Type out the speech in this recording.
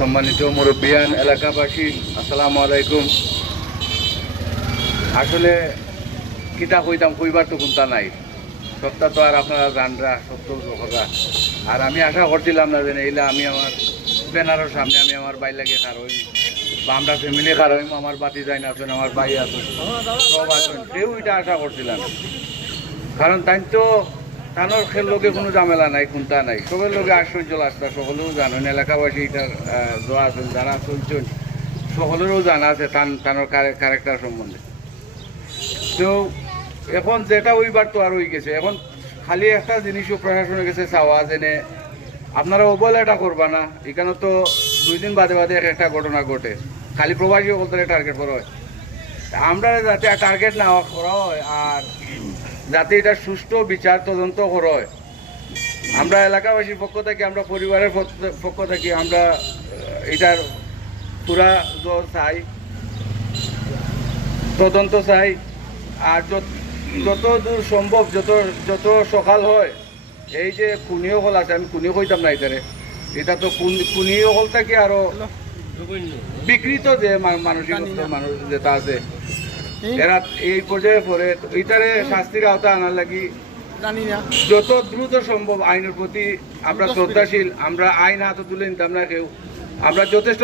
সম্মানিত মুরব্বিয়ান, এলাকাবাসী, আসসালামু আলাইকুম। আসলে কিতা কইতাম, কইবার তো কোনটা নাই। সবটা তো আর আপনারা জানরা, সত্য কথা। আর আমি আশা করছিলাম না যে এইলা আমি আমার ব্যানারের সামনে আমি আমার বাই লাগে খারই বা আমরা ফ্যামিলি খারই, আমার বাতি যাই না আছেন, আমার ভাই আছেন, সব আছেন, কেউ এটা আশা করছিলাম না। কারণ তাই তো তানোর খেল লোকে কোনো ঝামেলা নাই, কোনটা নাই, সবের লোকে আশ্চর্য রাস্তা, সকলেও জানেন। এলাকাবাসী এটার দোয়া আছেন, যারা চলছেন সকলেরও জানা আছে তানোর ক্যারেক্টার সম্বন্ধে। তো এখন যেটা ওইবার তো আর হয়ে গেছে, এখন খালি একটা জিনিসও প্রশাসনের কাছে চাওয়া জেনে আপনারা অবহেলাটা করবা না। এখানে তো 2 দিন বাদে বাদে একটা ঘটনা ঘটে, খালি প্রবাসী বলতে টার্গেট করা হয়। আমরা যাতে টার্গেট না করা হয় আর যাতে এটা সুষ্ঠু বিচার তদন্ত করা হয়, আমরা এলাকাবাসীর পক্ষ থেকে, আমরা পরিবারের পক্ষ থেকে আমরা এটার পুরা চাই, তদন্ত চাই। আর যত দূর সম্ভব, যত সকাল হয়, এই যে খুনিও হল আছে, আমি খুনিও কইতাম না এটারে, এটা তো খুনিও হল থাকে আরো বিকৃত যে মানসিকতা মানুষ যেটা আছে, এরা এই পর্যায়ে পরে এটারে শাস্তির আওতা আনার লাগি যত দ্রুত সম্ভব আইনের প্রতি আমরা শ্রদ্ধাশীল। আমরা আইন হাতে তুলে নিতাম না কেউ, আমরা যথেষ্ট